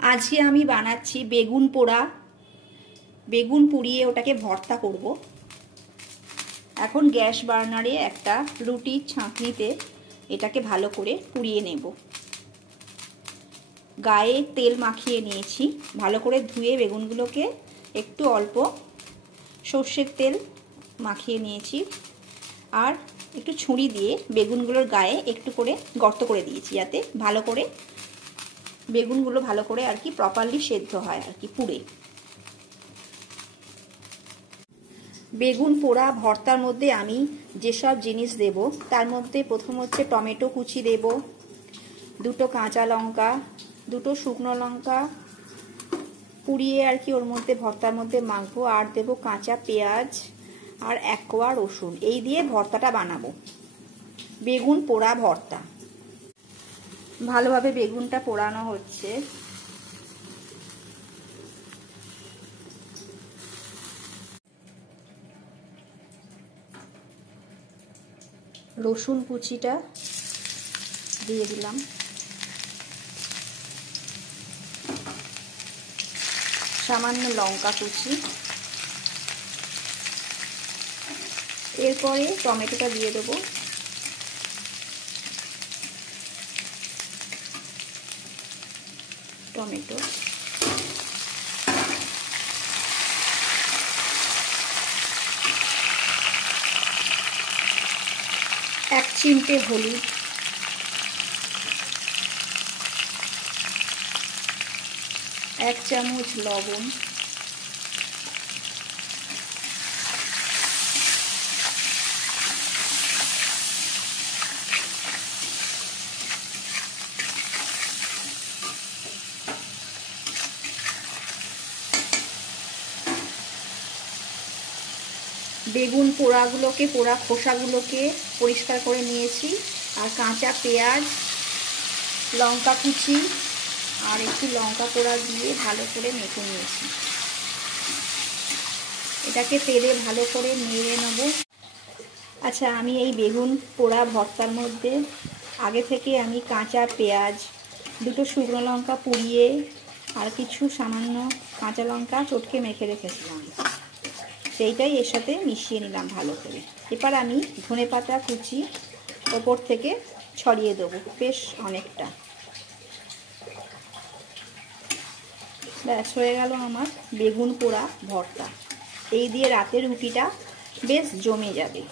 আজকে আমি বানাচ্ছি বেগুন পোড়া। বেগুন পুড়িয়ে ওটাকে ভর্তা করব। এখন গ্যাস বার্নারে একটা রুটির ছাঁকনিতে এটাকে ভালো করে পুড়িয়ে নেব। গায়ে তেল মাখিয়ে নিয়েছি, ভালো করে ধুয়ে বেগুনগুলোকে একটু অল্প সর্ষের তেল মাখিয়ে নিয়েছি, আর একটু ছুরি দিয়ে বেগুনগুলোর গায়ে একটু করে গর্ত করে দিয়েছি, যাতে ভালো করে বেগুনগুলো ভালো করে আর কি প্রপারলি সেদ্ধ হয় আর কি পুড়ে। বেগুন পোড়া ভর্তার মধ্যে আমি যেসব জিনিস দেব তার মধ্যে প্রথম হচ্ছে টমেটো কুচি দেব, দুটো কাঁচা লঙ্কা, দুটো শুকনো লঙ্কা পুড়িয়ে আর কি ওর মধ্যে ভর্তার মধ্যে মাখবো, আর দেব কাঁচা পেঁয়াজ আর 1 কোয়া রসুন। এই দিয়ে ভর্তাটা বানাবো, বেগুন পোড়া ভর্তা। ভালোভাবে বেগুনটা পোড়ানো হচ্ছে। রসুন কুচিটা দিয়ে দিলাম, সামান্য লঙ্কা কুচি, এরপরে টমেটোটা দিয়ে দেবো, টমেটো, 1 চিমটে হলুদ, 1 চামচ লবণ, বেগুন পোড়াগুলোকে, পোড়া খোসাগুলোকে পরিষ্কার করে নিয়েছি, আর কাঁচা পেঁয়াজ, লঙ্কা কুচি আর একটু লঙ্কা পোড়া দিয়ে ভালো করে মেখে নিয়েছি। এটাকে তেলে ভালো করে নেড়ে নেব। আচ্ছা, আমি এই বেগুন পোড়া ভর্তার মধ্যে আগে থেকে আমি কাঁচা পেঁয়াজ, দুটো শুকনো লঙ্কা পুড়িয়ে আর কিছু সামান্য কাঁচা লঙ্কা চটকে মেখে রেখেছিলাম, সেইটাই এর সাথে মিশিয়ে নিলাম ভালো করে। এবার আমি ধনেপাতা কুচি ওপর থেকে ছড়িয়ে দেবো বেশ অনেকটা। ব্যাস হয়ে গেল আমার বেগুন পোড়া ভর্তা। এই দিয়ে রাতের রুটিটা বেশ জমে যাবে।